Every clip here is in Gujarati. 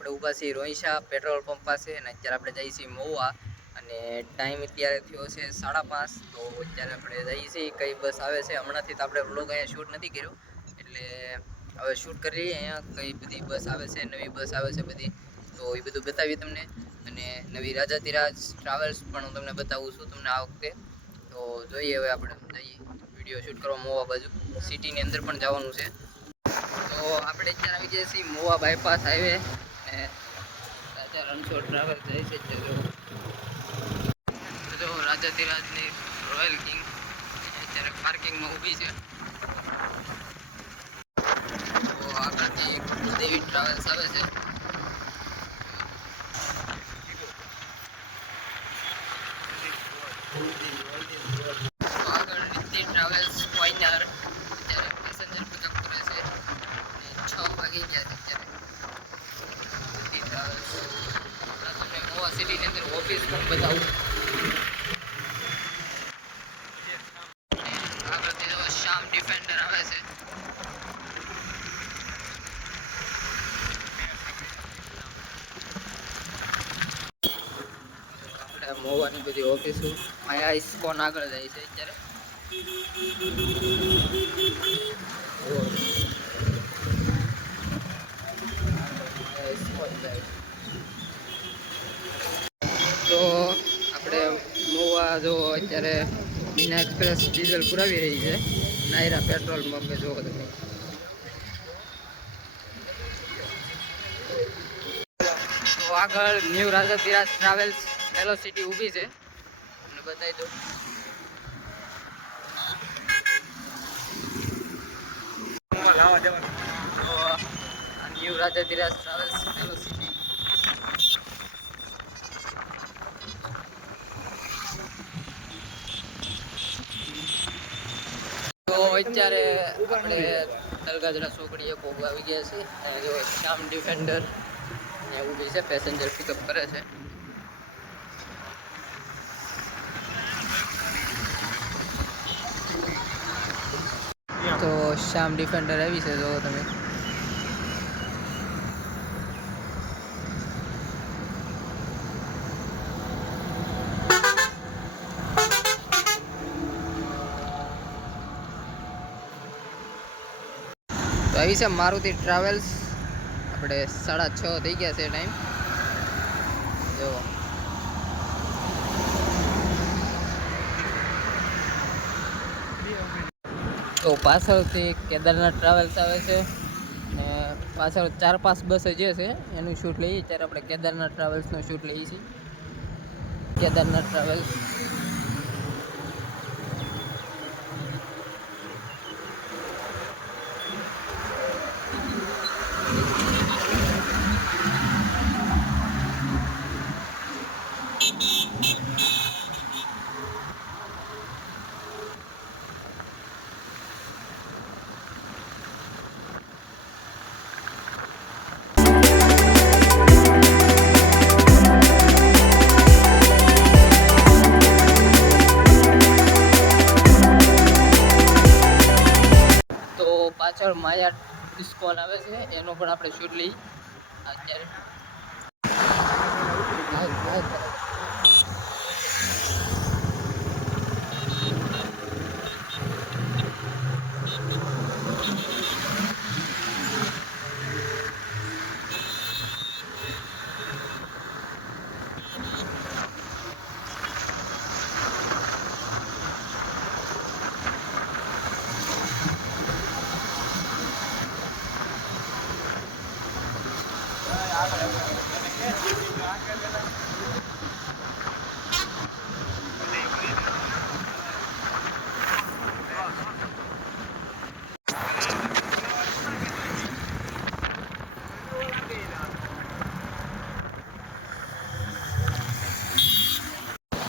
આપણે ઊભા છીએ રોઈશા પેટ્રોલ પંપ પાસે અને અત્યારે આપણે જઈએ છીએ મહુવા. અને ટાઈમ અત્યારે થયો છે સાડા પાંચ. તો અત્યારે આપણે જઈએ છીએ, કઈ બસ આવે છે. હમણાંથી તો આપણે બ્લોગ અહીંયા શૂટ નથી કર્યો. એટલે હવે શૂટ કરી લઈએ અહીંયા, કઈ બધી બસ આવે છે, નવી બસ આવે છે બધી. તો એ બધું બતાવીએ તમને. અને નવી રાજાતિરાજ ટ્રાવેલ્સ પણ હું તમને બતાવું છું તમને આ વખતે. તો જોઈએ હવે આપણે જઈએ. વીડિયો શૂટ કરવા મોવા બાજુ. સિટીની અંદર પણ જવાનું છે. તો આપણે અત્યારે આવી ગયા છીએ મોવા બાયપાસ હાઈવે અને રાજા રણછોડ ટ્રાવેલ જાય છે જો જો રાજાધિરાજની રોયલ કિંગ અત્યારે પાર્કિંગમાં ઊભી છે. તો આગળથી દેવી ટ્રાવેલ્સ આવે છે તો આગળ રીતિ ટ્રાવેલ્સ કોઈનાર અત્યારે પેસેન્જર પિકઅપ કરે છે અને છ વાગી ગયા છે અત્યારે રીતિ ટ્રાવેલ્સ હમણાં તમને ગોવા સિટીની અંદર ઓફિસ પણ બતાવું આગળથી જો શ્યામ ડિફેન્ડર આવે છે આપણે મોવાની બધી ઓફિસો અહીંયા ઇસ્કોન આગળ જાય છે અત્યારે. તો આપણે મોવા જો અત્યારે મીના એક્સપ્રેસ ડીઝલ પુરાવી રહી છે. નાયરા પેટ્રોલ પંપે જુઓ તમે. આગળ new Raja Dhiraj travels. Velocity ઊભી છે. તમને બતાવી દઉં. તો new Raja Dhiraj travels velocity તો અત્યારે આપણે તલગાજરા ચોકડીએ પોગ આવી ગયા છે અને જો શ્યામ ડિફેન્ડર ઊભી છે પેસેન્જર પિકઅપ કરે છે. તો શ્યામ ડિફેન્ડર આવી છે જો તમે. તો આવી છે મારુતિ ટ્રાવેલ્સ. આપણે સાડા છ થઈ ગયા છે ટાઈમ જો તો પાછળથી કેદારનાથ ટ્રાવેલ્સ આવે છે. ને પાછળ ચાર પાંચ બસ જે છે, એનું શૂટ લઈએ. ત્યારે આપણે કેદારનાથ ટ્રાવેલ્સનું શૂટ લઈએ છીએ. કેદારનાથ ટ્રાવેલ્સ પાછળ માયા ડિસ્કોન આવે છે એનો પણ આપણે શૂટ લઈ. અત્યારે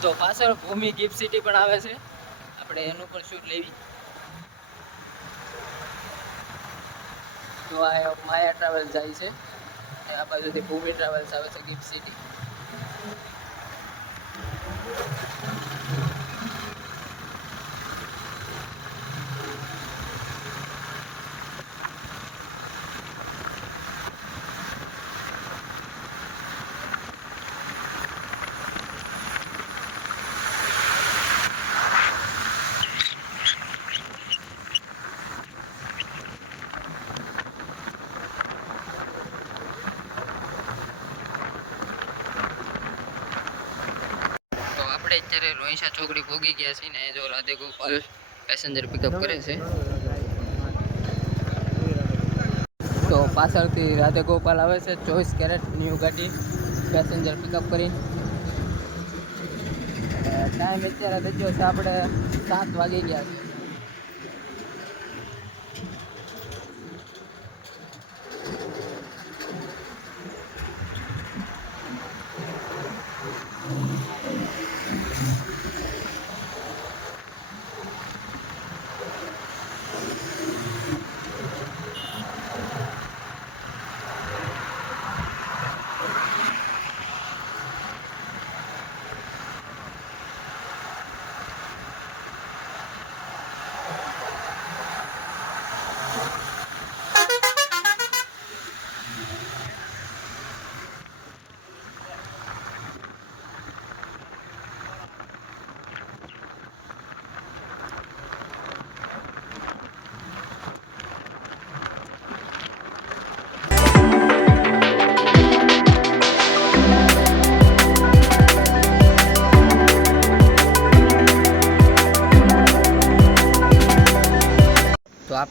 તો પાછળ ભૂમિ ગિફ્ટ સિટી પણ આવે છે. આપણે એનું પણ શૂટ લેવી. તો આ માયા ટ્રાવેલ જાય છે. આ બાજુથી ભૂમિ ટ્રાવેલ્સ આવે છે ગિફ્ટ સિટી. આપણે અત્યારે રોહિશા ચોકડી ભોગી ગયા છીએ ને જો રાધે ગોપાલ પેસેન્જર પિકઅપ કરે છે. તો પાછળથી રાધે ગોપાલ આવે છે, ચોવીસ કેરેટ ન્યૂ ગાડી પેસેન્જર પિકઅપ કરી. ટાઈમ અત્યારે બચ્યો છે આપણે સાત વાગી ગયા છે.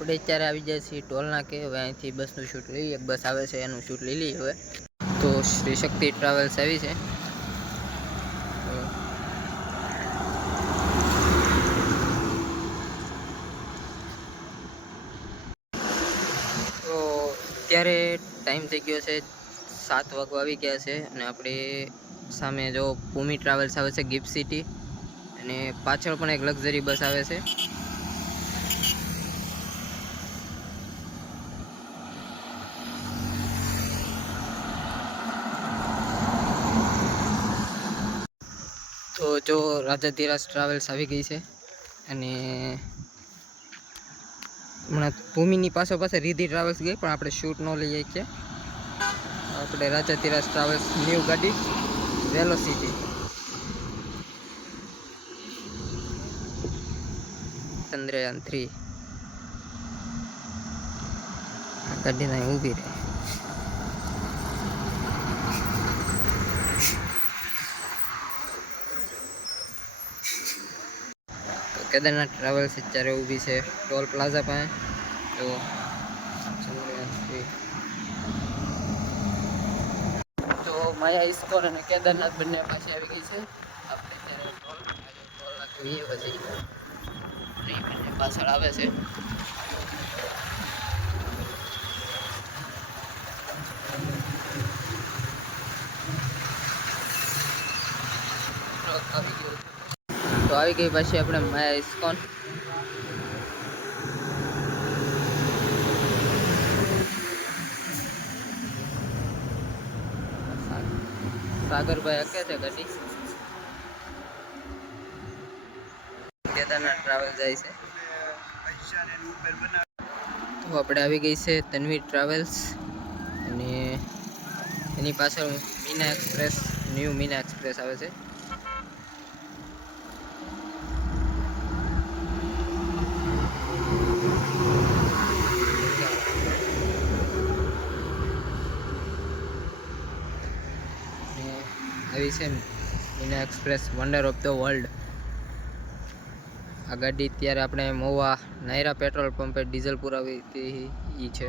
આપણે અત્યારે આવી જાય છીએ ટોલના કે હવે અહીંથી બસનું શૂટ લઈએ. એક બસ આવે છે, એનું શૂટ લઈ લઈએ હવે. તો શ્રી શક્તિ ટ્રાવેલ્સ આવી છે. તો અત્યારે ટાઈમ થઈ ગયો છે સાત વાગવા આવી ગયા છે અને આપણે સામે જો ભૂમિ ટ્રાવેલ્સ આવે છે ગિફ્ટ સિટી. અને પાછળ પણ એક લક્ઝરી બસ આવે છે. તો જો રાજા ધીરાજ ટ્રાવેલ્સ આવી ગઈ છે અને હમણાં ભૂમિની પાસે પાસે રીધી ટ્રાવેલ્સ ગઈ, પણ આપણે શૂટ ન લઈએ છીએ આપણે રાજા ધીરાજ ટ્રાવેલ્સ ન્યૂ ગાડી વેલોસિટી ચંદ્રયાન થ્રી ગાડીના ઊભી રહે. કેદારનાથ ટ્રાવેલ્સ અત્યારે ઊભી છે, ટોલ પ્લાઝા પાસે. તો માયા ઇસ્કોન અને કેદારનાથ બંને પાસે આવી ગઈ છે. આપણે અત્યારે ટોલ ટોલ નાખીએ પછી. બંને પાછળ આવે છે ટ્રક આવી ગયો છે. તો આવી ગઈ પછી આપણે માયા ઇસ્કોન સાગરભાઈ હકે છે ગાડી? કેદારનાથ ટ્રાવેલ જાય છે. તો આપણે આવી ગઈ છે તન્વીર ટ્રાવેલ્સ અને એની પાછળ Meena express new Meena express આવે છે અને આવી છે Meena express wonder of the world આ ગાડી અત્યારે આપણે મોવા નાયરા પેટ્રોલ પંપે ડીઝલ પુરાવી હતી ઈ છે.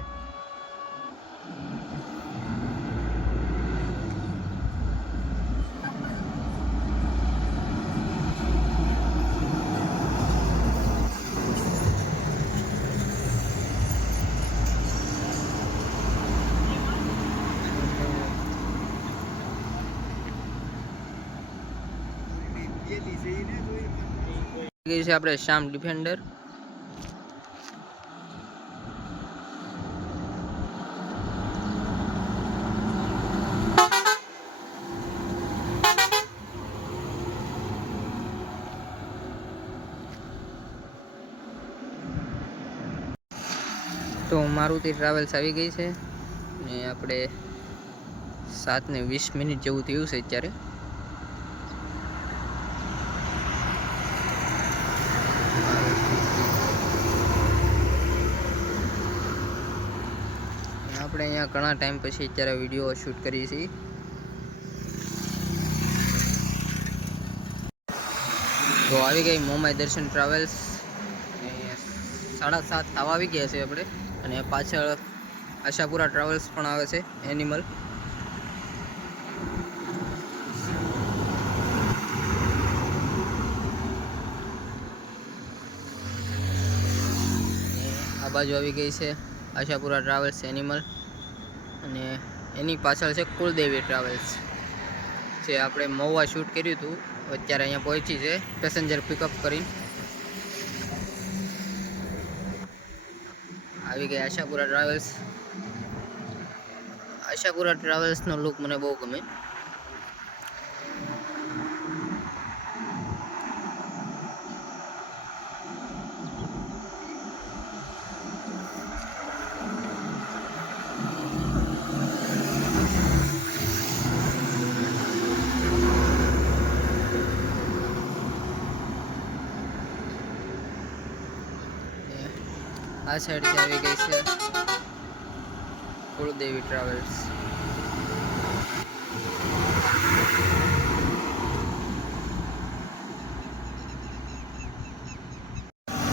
ગઈ છે આપણે શ્યામ ડિફેન્ડર. તો મારુતિ ટ્રાવેલ્સ આવી ગઈ છે ને આપણે સાત ને વીસ મિનિટ જેવું થયું છે અત્યારે અને આપણે અહીંયા ઘણા ટાઈમ પછી અત્યારે વીડિયો શૂટ કરીએ છીએ. તો આવી ગઈ મોમાઈ દર્શન ટ્રાવેલ્સ સાડા સાત થવા આવી ગયા છે આપણે. અને પાછળ આશાપુરા ટ્રાવેલ્સ પણ આવે છે એનિમલ આ બાજુ આવી ગઈ છે આશાપુરા ટ્રાવેલ્સ એનિમલ અને એની પાછળ છે કુલદેવી ટ્રાવેલ્સ, જે આપણે મહુવા શૂટ કર્યું હતું. અત્યારે અહીંયા પહોંચી છે પેસેન્જર પિકઅપ કરીને. આવી ગઈ આશાપુરા ટ્રાવેલ્સ આશાપુરા ટ્રાવેલ્સનો લુક મને બહુ ગમે. આ સાઈડથી આવી ગઈ છે. કુળદેવી ટ્રાવેલ્સ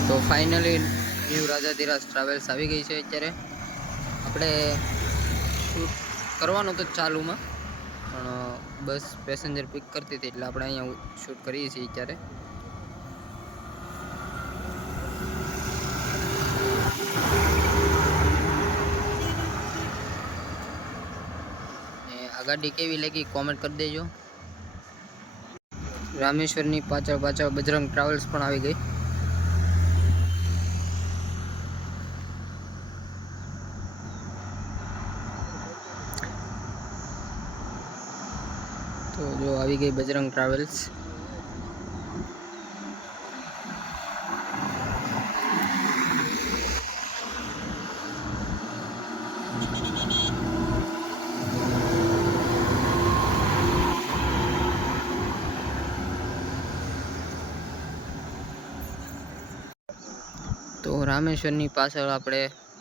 તો ફાઇનલી ન્યૂ રાજાધીરાજ ટ્રાવેલ્સ આવી ગઈ છે અત્યારે. આપણે શૂટ કરવાનું તો ચાલુમાં પણ બસ પેસેન્જર પિક કરતી હતી એટલે આપણે અહીંયા શૂટ કરીએ છીએ અત્યારે ને આ ગાડી કેવી લાગી કોમેન્ટ કરી દેજો. રામેશ્વરની પાછળ પાછળ બજરંગ ટ્રાવેલ્સ પણ આવી ગઈ. તો જો આવી ગઈ બજરંગ ટ્રાવેલ્સ તો રામેશ્વરની પાછળ આપણે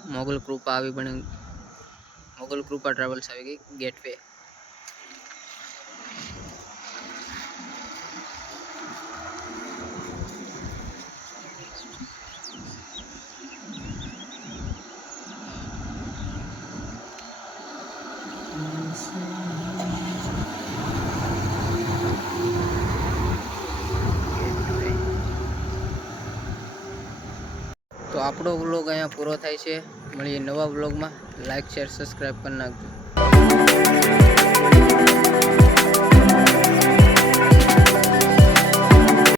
મોગલ કૃપા આવી પણ મોગલ કૃપા ટ્રાવેલ્સ આવી ગઈ ગેટવે આપણો વ્લોગ અહીંયા પૂરો થાય છે. મળીએ નવા વ્લોગમાં લાઇક શેર સબસ્ક્રાઈબ કરી નાખજો.